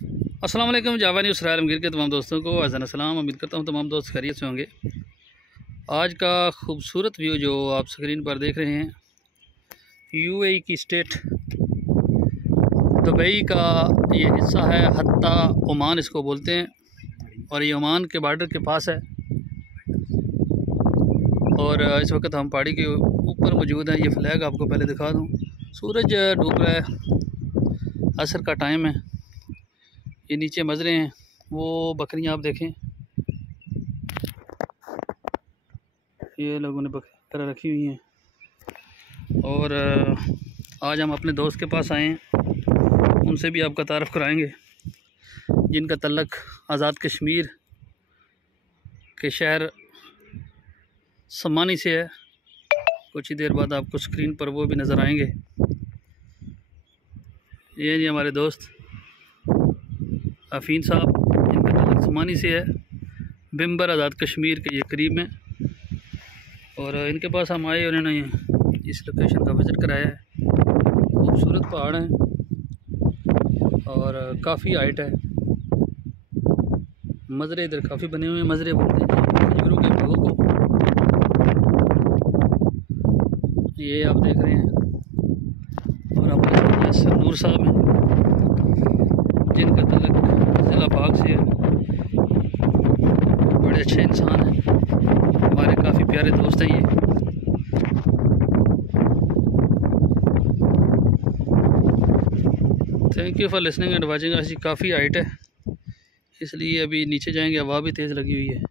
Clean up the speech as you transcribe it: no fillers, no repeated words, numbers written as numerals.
अस्सलाम वालेकुम। जावा न्यूज़ आलमगीर के तमाम दोस्तों को अज़न सलाम। उम्मीद करता हूँ तमाम दोस्त खैरियत से होंगे। आज का खूबसूरत व्यू जो आप स्क्रीन पर देख रहे हैं, यूएई की स्टेट दुबई का ये हिस्सा है। हत्ता ओमान इसको बोलते हैं और ये ओमान के बॉर्डर के पास है। और इस वक्त हम पहाड़ी के ऊपर मौजूद हैं। ये फ्लैग आपको पहले दिखा दूँ। सूरज डूब रहा है, असर का टाइम है। ये नीचे मजरे हैं, वो बकरियां आप देखें, ये लोगों ने बकरी रखी हुई हैं। और आज हम अपने दोस्त के पास आए हैं, उनसे भी आपका तारफ़ कराएंगे, जिनका तल्लक आज़ाद कश्मीर के शहर सम्मानी से है। कुछ ही देर बाद आपको स्क्रीन पर वो भी नज़र आएंगे। ये नहीं हमारे दोस्त अफीन साहब, जिनका तल्लक सम्मानी से है, बिम्बर आज़ाद कश्मीर के ये करीब में। और इनके पास हम आए और इन्होंने इस लोकेशन का विज़िट कराया है। खूबसूरत पहाड़ हैं और काफ़ी हाइट है। मजरे इधर काफ़ी बने हुए हैं, मजरे बोलते हैं खजूरों के बागों को। ये आप देख रहे हैं। और हमारे नूर साहब हैं, जिनका तल्लक ज़िला बाग से है। बड़े अच्छे इंसान हैं, हमारे काफ़ी प्यारे दोस्त हैं ये। Thank you for listening and watching. ऐसी काफ़ी हाइट है, इसलिए अभी नीचे जाएंगे, हवा भी तेज़ लगी हुई है।